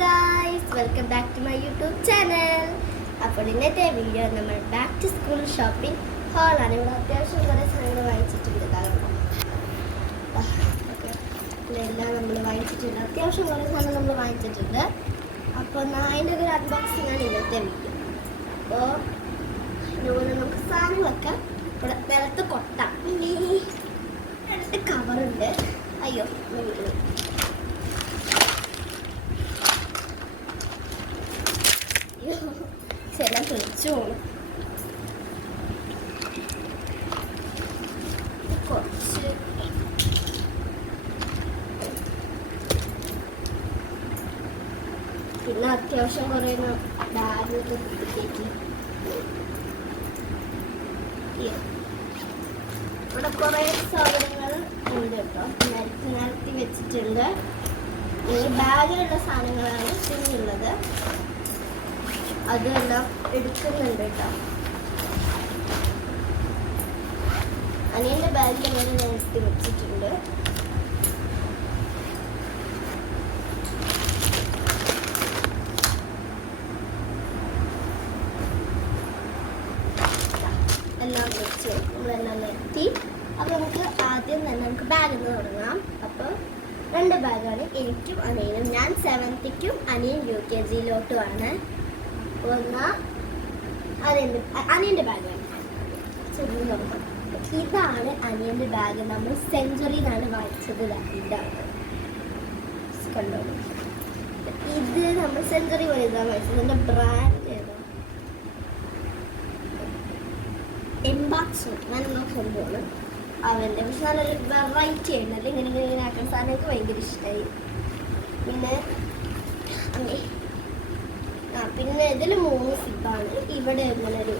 guys, welcome back to my YouTube channel. അപ്പോൾ ഇന്നത്തെ video നമ്മൾ ബാക്ക് ടു സ്കൂൾ ഷോപ്പിംഗ് ഹാളാണ്. ഇവിടെ അത്യാവശ്യം കുറേ സാധനങ്ങൾ വാങ്ങിച്ചിട്ടുണ്ട്. ഇതെല്ലാം നമ്മൾ വാങ്ങിച്ചിട്ടുണ്ട്. അത്യാവശ്യം കുറേ സാധനം നമ്മൾ വാങ്ങിച്ചിട്ടുണ്ട്. അപ്പോൾ അതിൻ്റെ ഒരു അൺബോക്സിംഗ് ആണ് ഇന്നത്തെ വീഡിയോ. അപ്പോൾ അതുപോലെ നമുക്ക് സാധനങ്ങളൊക്കെ ഇവിടെ നിലത്ത് കൊട്ടാം. രണ്ട് കവറുണ്ട്. അയ്യോ എല്ലാം പൊളിച്ചു പോകും. കുറച്ച് പിന്നെ അത്യാവശ്യം കുറേ ബാഗൊക്കെ കുത്തിക്കേറ്റി ഇവിടെ കുറേ സാധനങ്ങൾ ഉണ്ട് കേട്ടോ. നിരത്തി വെച്ചിട്ടുണ്ട്. ഈ ബാഗിലുള്ള സാധനങ്ങളാണ് പിന്നുള്ളത്. അതെല്ലാം എടുക്കുന്നുണ്ട് കേട്ടോ. അനിയൻ്റെ ബാഗിൽ അങ്ങനെ നിരത്തി വെച്ചിട്ടുണ്ട്. എല്ലാം വെച്ച് നമ്മളെല്ലാം നിരത്തി. അപ്പോൾ നമുക്ക് ആദ്യം തന്നെ നമുക്ക് ബാഗിൽ നിന്ന് തുടങ്ങാം. അപ്പോൾ രണ്ട് ബാഗാണ് എനിക്കും അനിയനും. ഞാൻ 7th-ക്കും അനിയൻ UKG-ലോട്ടുമാണ്. അനിയൻ്റെ ബാഗാണ്. ഇതാണ് അനിയൻ്റെ ബാഗ്. നമ്മൾ സെഞ്ചുറിന്നാണ് വാങ്ങിച്ചത്. ഇതാണ് കണ്ടോ. ഇത് നമ്മൾ സെഞ്ചുറി വഴിതാണ് വാങ്ങിച്ചത്. ഇതിൻ്റെ ബ്രാൻഡ് ഏതാ? എംബാക്സോ നല്ല സംഭവമാണ് അവൻ്റെ. പക്ഷെ നല്ലൊരു വെറൈറ്റി ആയിരുന്നല്ലോ. ഇങ്ങനെ ആക്കാൻ സാധനം എനിക്ക് ഭയങ്കര ഇഷ്ടമായി. പിന്നെ ഇതിൽ 3 സിബാണ്. ഇവിടെ ഇങ്ങനൊരു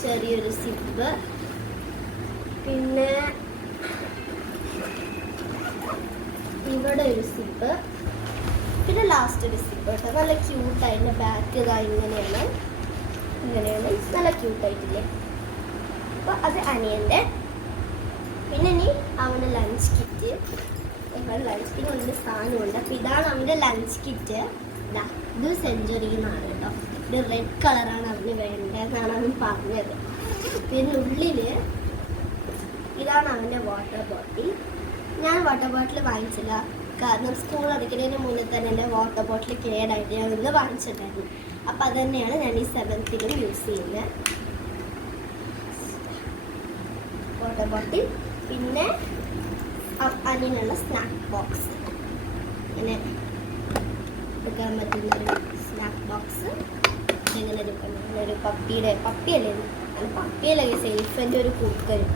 ചെറിയൊരു സിബ്, പിന്നെ ഇവിടെ ഒരു സിബ്, പിന്നെ ലാസ്റ്റ് ഒരു സിബ് കേട്ടോ. നല്ല ക്യൂട്ടായിട്ട് ബാക്ക് ഇതാ ഇങ്ങനെയാണ് നല്ല ക്യൂട്ടായിട്ടില്ലേ. അപ്പോൾ അത് അനിയൻ്റെ. പിന്നെ ഇനി അവൻ്റെ ലഞ്ച് കിറ്റ്. ലഞ്ച് കൊണ്ട് സാധനമുണ്ട്. അപ്പോൾ ഇതാണ് അവൻ്റെ ലഞ്ച് കിറ്റ്. ഇത് സെഞ്ചുറിന്നാണ് കേട്ടോ. ഇത് റെഡ് കളറാണ് അവന് വേണ്ടതെന്നാണ് അവൻ പറഞ്ഞത്. പിന്നെ ഉള്ളിൽ ഇതാണ് അവൻ്റെ വാട്ടർ ബോട്ടിൽ. ഞാൻ വാട്ടർ ബോട്ടിൽ വാങ്ങിച്ചില്ല, കാരണം സ്കൂൾ അടയ്ക്കുന്നതിന് മുന്നേ തന്നെ എൻ്റെ വാട്ടർ ബോട്ടിൽ കേടായിട്ട് ഞാൻ ഇന്ന് വാങ്ങിച്ചിട്ടുണ്ടായിരുന്നു. അപ്പം അത് തന്നെയാണ് ഞാൻ ഈ 7th-ലും യൂസ് ചെയ്യുന്നത് വാട്ടർ ബോട്ടിൽ. പിന്നെ അതിനുള്ള സ്നാക്ക് ബോക്സ്, ഇങ്ങനെ എടുക്കാൻ പറ്റുന്നൊരു സ്നാക്ക് ബോക്സ്. ഇങ്ങനെ ഒരു പപ്പിയല്ലേ സേഫിൻ്റെ ഒരു കുക്കരും.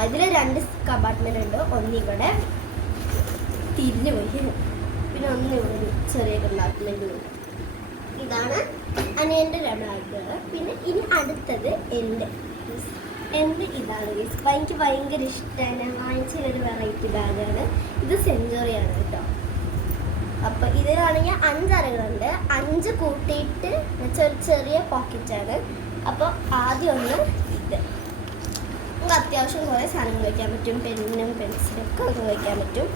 അതിൽ 2 കമ്പാർട്ട്മെൻ്റ് ഉണ്ട്. ഒന്നിവിടെ തിരിഞ്ഞു പോയി, പിന്നെ ഒന്നിവിടെ ഒരു ചെറിയ കമ്പാർട്ട്മെൻ്റ് ഉണ്ട്. ഇതാണ് അനിയൻ്റെ ബാഗുകൾ. പിന്നെ ഇനി അടുത്തത് എൻ്റെ ഇതാണ്. എനിക്ക് ഭയങ്കര ഇഷ്ടമാണ്. ഞാൻ വാങ്ങിച്ചൊരു വെറൈറ്റി ബാഗാണ്. ഇത് സെഞ്ചുറിയാണ് കേട്ടോ. അപ്പോൾ ഇതിലാണെങ്കിൽ 5 അറകളുണ്ട്. 5 കൂട്ടിയിട്ട് വെച്ചൊരു ചെറിയ പോക്കറ്റാണ്. അപ്പോൾ ആദ്യം ഒന്ന് ഇത് നമുക്ക് അത്യാവശ്യം കുറേ സാധനങ്ങൾ വയ്ക്കാൻ പറ്റും. പെന്നും പെൻസിലൊക്കെ ഒന്ന് വയ്ക്കാൻ പറ്റും.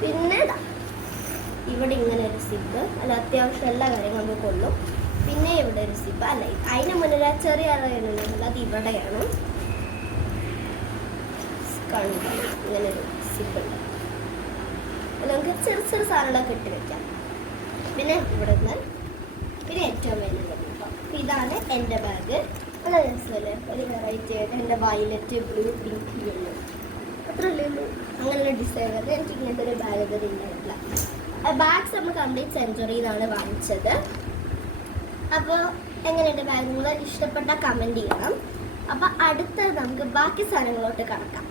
പിന്നെ ഇവിടെ ഇങ്ങനെ ഒരു സിബ്, അല്ല അത്യാവശ്യം എല്ലാ കാര്യങ്ങളും നമുക്ക് കൊള്ളും. പിന്നെ ഇവിടെ ഒരു സിബ്, അല്ല അതിന് മുന്നിൽ ചെറിയ അറകളുണ്ടല്ലോ, അത് ഇവിടെയാണ്. ഇങ്ങനൊരു സിബുണ്ട്. നമുക്ക് ചെറിയ സാധനങ്ങളൊക്കെ ഇട്ട് വെക്കാം. പിന്നെ ഇവിടെ നിന്ന് പിന്നെ ഏറ്റവും വേണ്ടത് ഇതാണ് എൻ്റെ ബാഗ്. നല്ല രസമല്ലേ, ഒരു വെറൈറ്റി ആയിട്ട്. എൻ്റെ വയലറ്റ്, ബ്ലൂ, പിങ്ക്, യെല്ലോ അത്രയല്ലേ ഉള്ളൂ. അങ്ങനെയുള്ള ഡിസൈൻ വരെ എനിക്ക് ഇങ്ങനത്തെ ഒരു ബാഗ് ഇതുവരെ ഉണ്ടായിട്ടില്ല. ബാഗ്സ് നമ്മൾ കംപ്ലീറ്റ് സെഞ്ചുറിന്നാണ് വാങ്ങിച്ചത്. അപ്പോൾ എങ്ങനെയുണ്ട് ബാഗ്? നിങ്ങൾ ഇഷ്ടപ്പെട്ട കമൻറ്റ് ചെയ്യണം. അപ്പോൾ അടുത്തത് നമുക്ക് ബാക്കി സാധനങ്ങളോട്ട് കടക്കാം.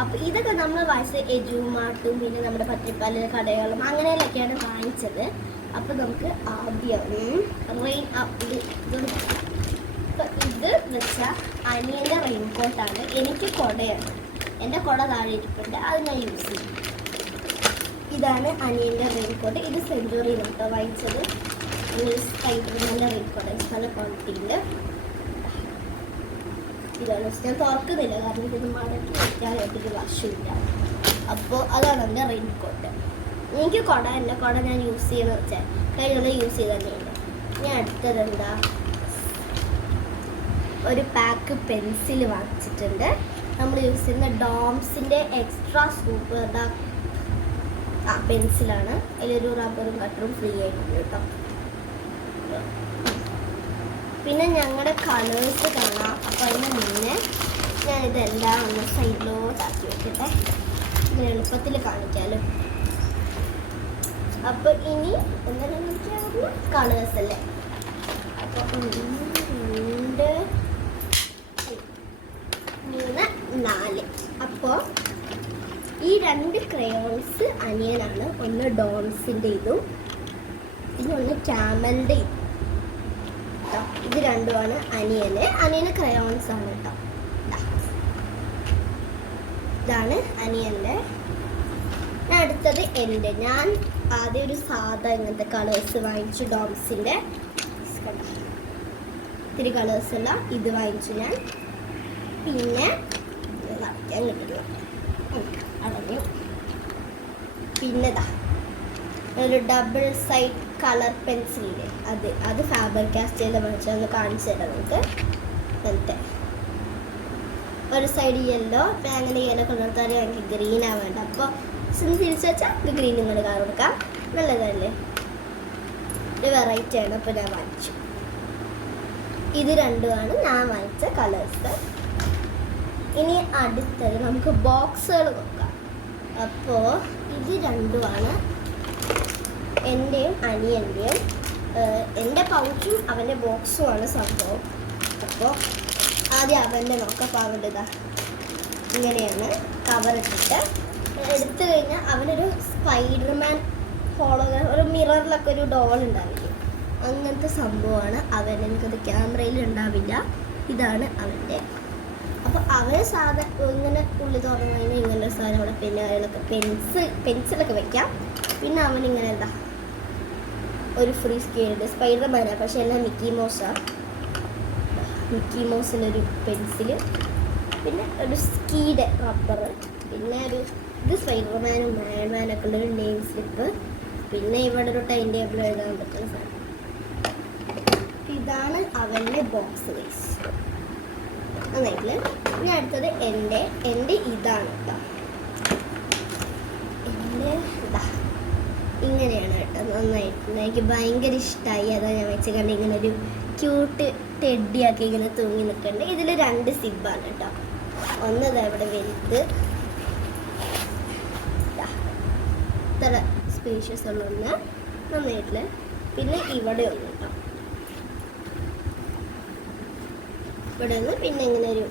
അപ്പോൾ ഇതൊക്കെ നമ്മൾ വാങ്ങിച്ചത് എജുമാർട്ടും പിന്നെ നമ്മുടെ പറ്റിപ്പല്ല കടകളും അങ്ങനെയൊക്കെയാണ് വാങ്ങിച്ചത്. അപ്പോൾ നമുക്ക് ആദ്യം ഇത് വെച്ചാൽ അനിയൻ്റെ റെയിൻകോട്ടാണ്. എനിക്ക് കുടയാണ്. എൻ്റെ കുട താഴെ ഇരിപ്പുണ്ട്, അത് ഞാൻ യൂസ് ചെയ്യും. ഇതാണ് അനിയൻ്റെ റെയിൻകോട്ട്. ഇത് സെഞ്ചുറിയിലാണ് വാങ്ങിച്ചത്. നല്ല റെയിൻകോട്ട് നല്ല ക്വാളിറ്റിയുണ്ട്. ഇതാണ് ഞാൻ തുറക്കുന്നില്ല, കാരണം ഇത് മടക്കി വയ്ക്കാനായിട്ടൊരു വശമില്ല. അപ്പോൾ അതാണ് എൻ്റെ റെയിൻകോട്ട്. എനിക്ക് കുട എൻ്റെ കുട ഞാൻ യൂസ് ചെയ്യണമെന്ന് വെച്ചാൽ കഴിഞ്ഞ യൂസ് ചെയ്ത് തന്നെയുണ്ട്. ഇനി അടുത്തത് എന്താ, ഒരു പാക്ക് പെൻസിൽ വാങ്ങിച്ചിട്ടുണ്ട്. നമ്മൾ യൂസ് ചെയ്യുന്ന ഡോംസിൻ്റെ എക്സ്ട്രാ സൂപ്പർ പെൻസിലാണ്. അതിലൊരു റബ്ബറും കട്ടറും ഫ്രീ ആയിട്ടുണ്ട് കേട്ടോ. പിന്നെ ഞങ്ങളുടെ കളേഴ്സ് കാണാം. അപ്പോൾ അതിന് മുന്നേ ഞാനിതെല്ലാം ഒന്ന് സൈഡിലോട്ടാക്കി വെക്കട്ടെ, ഇങ്ങനെ എളുപ്പത്തിൽ കാണിക്കാമല്ലോ. അപ്പോൾ ഇനി എന്തെങ്കിലും കാണിക്കാറുണ്ട് കളേഴ്സ് അല്ലേ. അപ്പോൾ 2 3 4. അപ്പോൾ ഈ 2 ക്രയോൺസ് അനിയനാണ്. ഒന്ന് ഡോംസിൻ്റെ ഇതും പിന്നെ ഒന്ന് ക്യാമലിൻ്റെ ഇതും. ഇത് രണ്ടുമാണ് അനിയന് ക്രയോൺസ് ആണ് കേട്ടോ. ഇതാണ് അനിയൻ്റെ. അടുത്തത് എൻ്റെ. ഞാൻ ആദ്യം ഒരു സാധാ ഇങ്ങനത്തെ കളേഴ്സ് വാങ്ങിച്ചു, ഡോംസിൻ്റെ ഇത്തിരി കളേഴ്സുള്ള ഇത് വാങ്ങിച്ചു ഞാൻ. പിന്നെ അടഞ്ഞു. പിന്നെ ഒരു ഡബിൾ സൈഡ് കളർ പെൻസിലില്ലേ, അത് ഫാബർ കാസ്റ്റലിൽ വാങ്ങിച്ചതൊന്ന് കാണിച്ചു തരാം നമുക്ക്. അങ്ങനത്തെ ഒരു സൈഡ് യെല്ലോ, അങ്ങനെ യെല്ലോ കളർ തന്നെ എനിക്ക് ഗ്രീൻ ആവേണ്ട. അപ്പോൾ തിരിച്ചു വെച്ചാൽ ഗ്രീൻ ഇങ്ങനെ കളർ കൊടുക്കാം. നല്ലതല്ലേ, ഒരു വെറൈറ്റി ആണ്. അപ്പോൾ ഞാൻ വാങ്ങിച്ചു. ഇത് രണ്ടുമാണ് ഞാൻ വാങ്ങിച്ച കളേഴ്സ്. ഇനി അടുത്തത് നമുക്ക് ബോക്സുകൾ നോക്കാം. അപ്പോൾ ഇത് രണ്ടുമാണ് എൻ്റെയും അനിയൻ്റെയും. എൻ്റെ പൗച്ചും അവൻ്റെ ബോക്സുമാണ് സംഭവം. അപ്പോൾ ആദ്യം അവൻ്റെ നോക്കാം. അപ്പോൾ അവൻ്റെ ഇങ്ങനെയാണ് കവറിട്ടിട്ട് എടുത്തു കഴിഞ്ഞാൽ അവനൊരു സ്പൈഡർമാൻ ഹോളോഗ്രാം, ഒരു മിററിലൊക്കെ ഒരു ഡോൾ ഉണ്ടാവില്ലേ, അങ്ങനത്തെ സംഭവമാണ് അവൻ. എനിക്കത് ക്യാമറയിൽ ഉണ്ടാവില്ല. ഇതാണ് അവൻ്റെ. അപ്പോൾ അവന് ഇങ്ങനെ ഉള്ളി തുറന്നു കഴിഞ്ഞാൽ ഇങ്ങനത്തെ സാധനം അവിടെ പെന്നുകളൊക്കെ പെൻസിലൊക്കെ വെക്കാം. പിന്നെ അവനിങ്ങനെ ഒരു ഫ്രീ സ്കെയിലുണ്ട്, സ്പൈഡർമാനാണ് പക്ഷേ എല്ലാം മിക്കി മൗസാണ്. മിക്കി മൗസിൻ്റെ ഒരു പെൻസില്, പിന്നെ ഒരു സ്കീയുടെ റബ്ബർ, പിന്നെ ഇത് സ്പൈഡർമാനും മാൻമാനൊക്കെ ഉള്ളൊരു നെയിം സ്ലിപ്പ്, പിന്നെ ഇവിടെ ഒരു ടൈം ടേബിൾ എഴുതാൻ പറ്റുന്ന സാധനം. ഇതാണ് അവൻ്റെ ബോക്സ് വൈസ് നന്നായിട്ടില്ല. ഇനി അടുത്തത് എൻ്റെ ഇതാണ് കേട്ടോ. എൻ്റെ ഇങ്ങനെയാണ് കേട്ടോ. നന്നായിട്ടുണ്ട്, എനിക്ക് ഭയങ്കര ഇഷ്ടമായി. അതാ ഞാൻ വെച്ച് ഇങ്ങനെ ഒരു ക്യൂട്ട് ടെഡിയൊക്കെ ഇങ്ങനെ തൂങ്ങി നിൽക്കുന്നുണ്ട്. ഇതിൽ 2 സിബാണ് കേട്ടോ. ഒന്ന് ഇവിടെ വലുത്, ഇത്ര സ്പേഷ്യസ് ഉള്ള ഒന്ന് നന്നായിട്ടില്ല. പിന്നെ ഇവിടെ ഒന്ന് കേട്ടോ, ഇവിടെ ഒന്ന്. പിന്നെ ഇങ്ങനെ ഒരു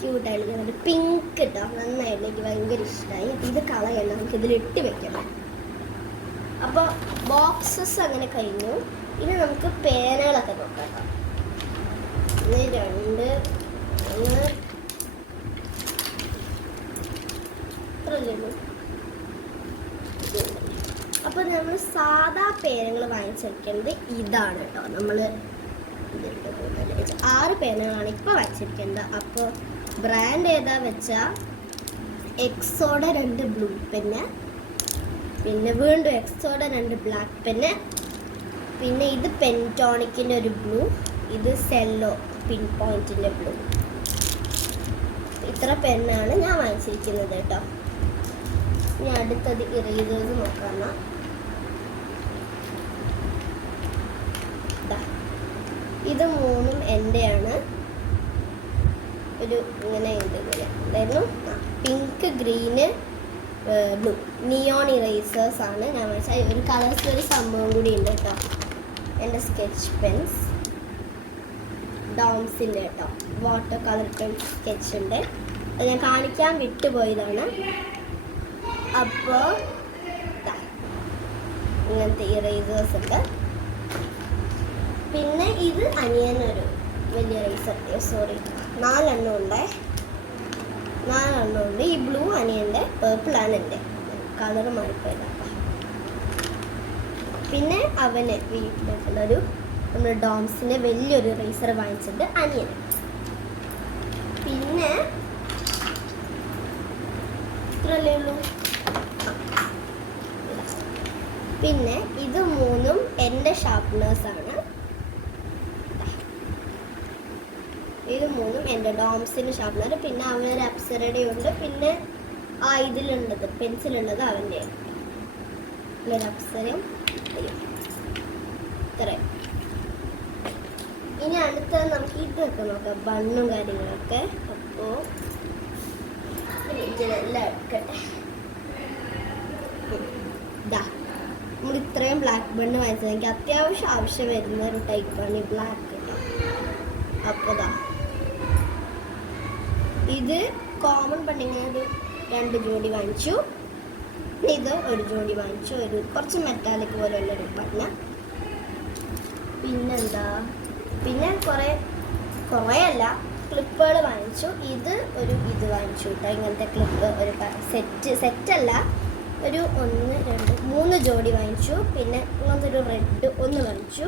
ക്യൂട്ടായിട്ട് ഇങ്ങനെ പിങ്ക് കേട്ടോ, നന്നായിട്ട് എനിക്ക് ഭയങ്കര ഇഷ്ടമായി. അപ്പോൾ ഇത് കളയണം, നമുക്ക് ഇതിലിട്ട് വെക്കണം. അപ്പോൾ ബോക്സസ് അങ്ങനെ കഴിഞ്ഞു. ഇനി നമുക്ക് പേനകളൊക്കെ നോക്കാം കേട്ടോ. 1 2 3 ഇത്രയല്ലേ. അപ്പോൾ നമ്മൾ സാധാ പേനകൾ വാങ്ങിച്ചെടുക്കേണ്ടത് ഇതാണ് കേട്ടോ. നമ്മൾ 6 പേനകളാണ് ഇപ്പോൾ വാങ്ങിച്ചിരിക്കേണ്ടത്. അപ്പോൾ ബ്രാൻഡ് ഏതാ വെച്ചാൽ എക്സോയുടെ 2 ബ്ലൂ പെന്ന്, പിന്നെ വീണ്ടും എക്സോയുടെ 2 ബ്ലാക്ക് പെന്ന്, പിന്നെ ഇത് പെൻടോണിക്കിൻ്റെ ഒരു ബ്ലൂ, ഇത് സെല്ലോ പിൻ പോയിൻറ്റിൻ്റെ ബ്ലൂ. ഇത്ര പെന്നാണ് ഞാൻ വാങ്ങിച്ചിരിക്കുന്നത് കേട്ടോ. ഇനി അടുത്തത് ഇറേസേഴ്സ് നോക്കാം. ഇത് 3ഉം എൻ്റെയാണ്. ഒരു ഇങ്ങനെ ഉണ്ട്, ഇങ്ങനെ ഉണ്ടായിരുന്നു. Pink, green, blue neon erasers ആണ് ഞാൻ വാങ്ങിച്ചാൽ. ഒരു കളേഴ്സ് ഒരു സംഭവം കൂടി ഉണ്ട് കേട്ടോ. എൻ്റെ സ്കെച്ച് പെൻസ് ഡോംസിൻ്റെ കേട്ടോ, വാട്ടർ കളർ പെൻ സ്കെച്ച് ഉണ്ട്. അത് ഞാൻ കാണിക്കാൻ വിട്ടുപോയതാണ്. അപ്പോൾ ഇങ്ങനത്തെ ഇറേസേഴ്സ് ഉണ്ട്. പിന്നെ ഇത് അനിയനൊരു വലിയ ഇറേസർ, സോറി 4 എണ്ണം ഉണ്ട്. ഈ ബ്ലൂ അനിയൻ്റെ, പേർപ്പിളാണ് എൻ്റെ, കളർ മാറിപ്പോയതാണ്. പിന്നെ അവന് വീട്ടിലേക്കുള്ളൊരു നമ്മൾ ഡോംസിൻ്റെ വലിയൊരു ഇറേസർ വാങ്ങിച്ചിട്ടുണ്ട് അനിയന്. പിന്നെ ഇത്രയല്ലേ ഉള്ളൂ. പിന്നെ ഇത് മൂന്നും എൻ്റെ ഷാർപ്പ്നേഴ്സാണ്. ഇത് മൂന്നും എൻ്റെ ഡോംസിൻ്റെ ഷാർപ്പ്നർ. പിന്നെ അവനൊരു അപ്സരയുടെ ഉണ്ട്. പിന്നെ ഇതിലുള്ളത് പെൻസിലുള്ളത് അവൻ്റെ ഒരു അപ്സരയും ഇത്രയും. ഇനി അടുത്തത് നമുക്ക് ഇതൊക്കെ നോക്കാം, ബണ്ണും കാര്യങ്ങളൊക്കെ. അപ്പോൾ ഇതിലെല്ലാം എടുക്കട്ടെ. ഇതാ നമ്മൾ ഇത്രയും ബ്ലാക്ക് ബണ്ണ് വാങ്ങിച്ചത്. എനിക്ക് അത്യാവശ്യം ആവശ്യം വരുന്ന ഒരു ടൈപ്പാണ് ഈ ബ്ലാക്ക്. അപ്പോൾ ഇതാ ഇത് കോമൺ ബണ്ണിന് ഒരു 2 ജോഡി വാങ്ങിച്ചു. ഇത് ഒരു ജോഡി വാങ്ങിച്ചു, ഒരു കുറച്ച് മെറ്റാലിക് പോലെയുള്ളൊരു ബണ്ണ്. പിന്നെന്താ, പിന്നെ കുറേയല്ല ക്ലിപ്പുകൾ വാങ്ങിച്ചു. ഇത് വാങ്ങിച്ചു കേട്ടോ, ഇങ്ങനത്തെ ക്ലിപ്പ് ഒരു സെറ്റല്ല, ഒരു 1 2 3 ജോഡി വാങ്ങിച്ചു. പിന്നെ ഇങ്ങനത്തെ ഒരു റെഡ് ഒന്ന് വാങ്ങിച്ചു,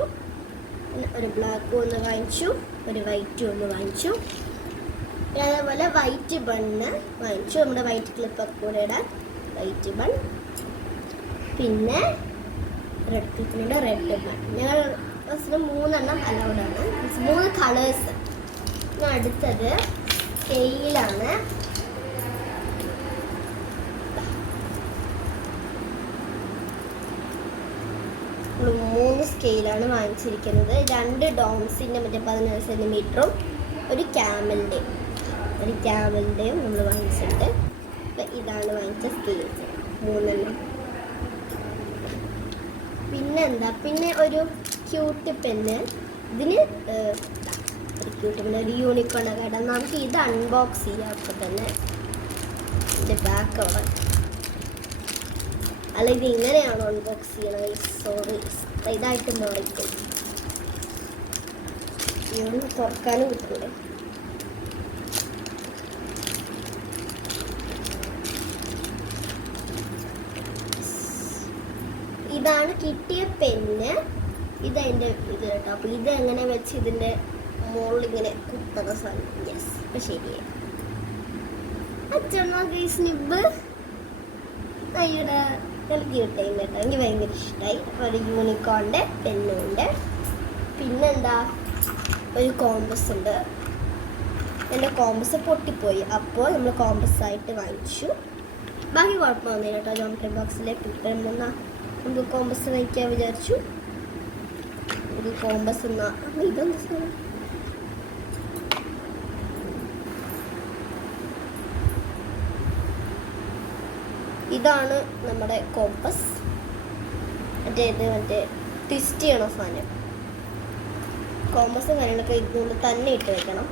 പിന്നെ ഒരു ബ്ലാക്ക് ഒന്ന് വാങ്ങിച്ചു, ഒരു വൈറ്റ് ഒന്ന് വാങ്ങിച്ചു. പിന്നെ അതേപോലെ വൈറ്റ് ബണ്ണ് വാങ്ങിച്ചു, നമ്മുടെ വൈറ്റ് ക്ലിപ്പൊക്കെ കൂടെ ഇടാൻ വൈറ്റ് ബൺ. പിന്നെ റെഡ് ക്ലിപ്പിൻ്റെ റെഡ് ബൺ. ഞങ്ങൾ 3 അലൗഡാണ്, 3 കളേഴ്സ്. പിന്നെ അടുത്തത് സ്കെയിലാണ്. നമ്മൾ 3 സ്കെയിലാണ് വാങ്ങിച്ചിരിക്കുന്നത്. 2 ഡോംസിൻ്റെ മറ്റേ 16 സെൻറ്റിമീറ്ററും ഒരു ക്യാമലിൻ്റെയും നമ്മൾ വാങ്ങിച്ചിട്ടുണ്ട്. ഇതാണ് വാങ്ങിച്ച സ്കെയിൽസ് 3. പിന്നെ ഒരു ക്യൂട്ട് പെന്ന്. ഇതിന് ഒരു ക്യൂട്ട് പെന്ന്, ഒരു യൂണിക്കോൺ കേട്ടോ. നമുക്ക് ഇത് അൺബോക്സ് ചെയ്യാം. അപ്പോൾ തന്നെ ഇതിൻ്റെ ബാക്ക് അവിടെ അല്ല, ഇത് ഇങ്ങനെയാണോ അൺബോക്സ് ചെയ്യണത്? സോറി, ഇതായിട്ട് മാറിക്കും. ഇതൊന്ന് തുറക്കാനും കിട്ടില്ലേ. ഇതാണ് കിട്ടിയ പെന്ന്. ഇതെൻ്റെ ഇത് കേട്ടോ. അപ്പോൾ ഇത് എങ്ങനെ വെച്ച് ഇതിൻ്റെ മുകളിൽ ഇങ്ങനെ കുത്തക സാധനം. യെസ്, അപ്പം ശരിയായി. അച്ഛനോ സ്നിബ് അയ്യടെ എനിക്ക് കിട്ടേം കേട്ടോ. എനിക്ക് ഭയങ്കര ഇഷ്ടമായി. അപ്പോൾ ഒരു യൂണിക്കോണിൻ്റെ പെന്നുണ്ട്. പിന്നെന്താ, ഒരു കോമ്പസ് ഉണ്ട്. എൻ്റെ കോമ്പസ് പൊട്ടിപ്പോയി, അപ്പോൾ നമ്മൾ കോമ്പസായിട്ട് വാങ്ങിച്ചു. ബാക്കി കുഴപ്പമൊന്നുമില്ല കേട്ടോ. ജോമെട്രി ബോക്സിലേക്ക് കിട്ടുന്ന നമുക്ക് കോമ്പസ് വാങ്ങിക്കാൻ വിചാരിച്ചു. ഒരു കോമ്പസ് ഇതെന്താ സാധനം? ഇതാണ് നമ്മുടെ കോമ്പസ്. മറ്റേ ട്വിസ്റ്റ് ചെയ്യണ സാധനം. കോമ്പസും കാര്യങ്ങളൊക്കെ ഇതുകൊണ്ട് തന്നെ ഇട്ട് വെക്കണം.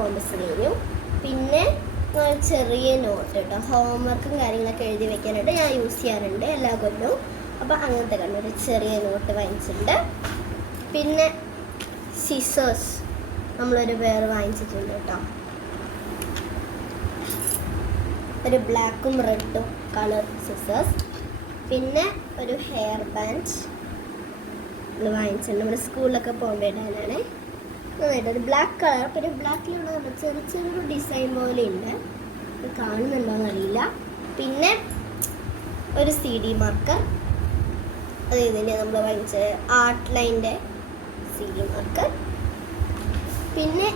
കോമ്പസ് കഴിഞ്ഞു. പിന്നെ ചെറിയ നോട്ട് കേട്ടോ, ഹോംവർക്കും കാര്യങ്ങളൊക്കെ എഴുതി വെക്കാനായിട്ട് ഞാൻ യൂസ് ചെയ്യാറുണ്ട് എല്ലാ കൊല്ലവും. അപ്പോൾ അങ്ങനത്തെ കണ്ടു ഒരു ചെറിയ നോട്ട് വാങ്ങിച്ചിട്ടുണ്ട്. പിന്നെ സിസേഴ്സ് നമ്മളൊരു വേറെ വാങ്ങിച്ചിട്ടുണ്ട് കേട്ടോ. ഒരു ബ്ലാക്കും റെഡും കളർ സിസേഴ്സ്. പിന്നെ ഒരു ഹെയർ ബാൻഡ് നമ്മൾ വാങ്ങിച്ചിട്ടുണ്ട്. നമ്മുടെ സ്കൂളിലൊക്കെ പോകേണ്ടതാണ്. നന്നായിട്ട് ബ്ലാക്ക് കളർ. പിന്നെ ബ്ലാക്കിലുള്ള ചെറിയൊരു ഡിസൈൻ പോലെ ഉണ്ട്, കാണുന്നുണ്ടോയെന്ന് അറിയില്ല. പിന്നെ ഒരു CD മാർക്കർ, അത് ഇതിൻ്റെ നമ്മൾ വാങ്ങിച്ച ആർട്ട് ലൈൻ്റെ CD മാർക്കർ. പിന്നെ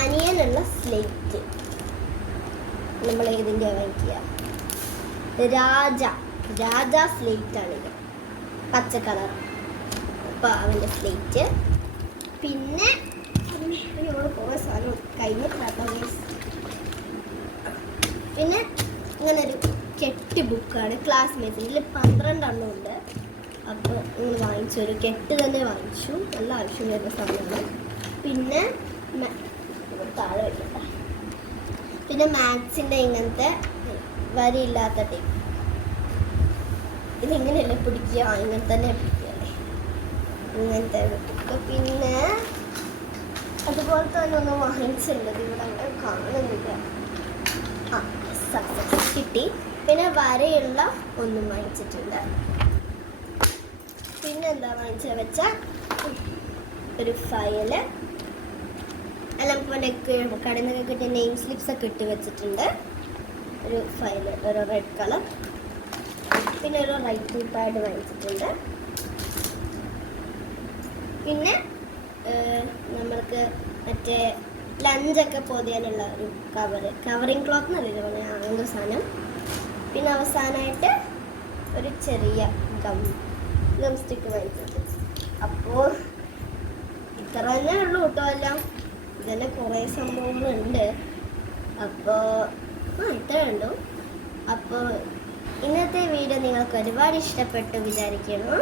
അനിയനുള്ള സ്ലേറ്റ് നമ്മൾ ഏതിൻ്റെ വാങ്ങിക്കുക? രാജ സ്ലേറ്റാണിത്, പച്ച കളർ. അപ്പോൾ അവൻ്റെ സ്ലേറ്റ്. പിന്നെ പോയ സാധനം കഴിഞ്ഞിട്ടാട്ടോ. പിന്നെ ഇങ്ങനൊരു കെട്ട് ബുക്കാണ് ക്ലാസ്മേറ്റ്സ്. ഇതിൽ 12 ഉണ്ട്. അപ്പോൾ നിങ്ങൾ വാങ്ങിച്ചൊരു കെട്ട് തന്നെ വാങ്ങിച്ചു, നല്ല ആവശ്യം വരുന്ന സാധനമാണ്. പിന്നെ താഴെ വയ്ക്കട്ടെ. പിന്നെ മാത്സിൻ്റെ ഇങ്ങനത്തെ വരിയില്ലാത്ത ടൈപ്പ്. ഇതിങ്ങനെയല്ലേ പിടിക്കുക, ഇങ്ങനെ തന്നെ പിടിക്കുകയല്ലേ, ഇങ്ങനത്തെ ബുക്ക്. പിന്നെ അതുപോലെ തന്നെ ഒന്ന് വാങ്ങിച്ചിട്ടുള്ളത് ഇവിടെ അങ്ങനെ കാണുന്നില്ല. സക്സസ് കിട്ടി. പിന്നെ വരയുള്ള ഒന്നും വാങ്ങിച്ചിട്ടുണ്ട്. പിന്നെന്താ വാങ്ങിച്ച വെച്ചാൽ ഒരു ഫയല്, എല്ലാം പോലെ കടയിൽ നിന്നൊക്കെ കിട്ടിയ നെയിം സ്ലിപ്സ് ഒക്കെ ഇട്ട് വെച്ചിട്ടുണ്ട്. ഒരു ഫയൽ, ഒരു റെഡ് കളർ. പിന്നെ ഒരു റൈറ്റിംഗ് പാഡ് വാങ്ങിച്ചിട്ടുണ്ട്. പിന്നെ നമ്മൾക്ക് മറ്റേ ലഞ്ചൊക്കെ പൊതിയാനുള്ള ഒരു കവറിങ് ക്ലോത്ത് എന്നല്ലേ പറഞ്ഞാൽ അങ്ങനത്തെ സാധനം. പിന്നെ അവസാനമായിട്ട് ഒരു ചെറിയ ഗം സ്റ്റിക്ക് വാങ്ങിച്ചിട്ടുണ്ട്. അപ്പോൾ ഇത്ര തന്നെ ഉള്ളൂ കേട്ടോ എല്ലാം. ഇതന്നെ കുറേ സംഭവങ്ങളുണ്ട്. അപ്പോൾ ഇത്രയേ ഉള്ളൂ. അപ്പോൾ ഇന്നത്തെ വീഡിയോ നിങ്ങൾക്ക് ഒരുപാട് ഇഷ്ടപ്പെട്ടു വിചാരിക്കുന്നു.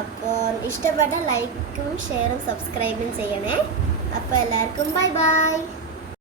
അപ്പോൾ ഇഷ്ടപ്പെട്ട ലൈക്കും ഷെയറും സബ്സ്ക്രൈബും ചെയ്യണേ. അപ്പോൾ എല്ലാവർക്കും ബൈ ബൈ.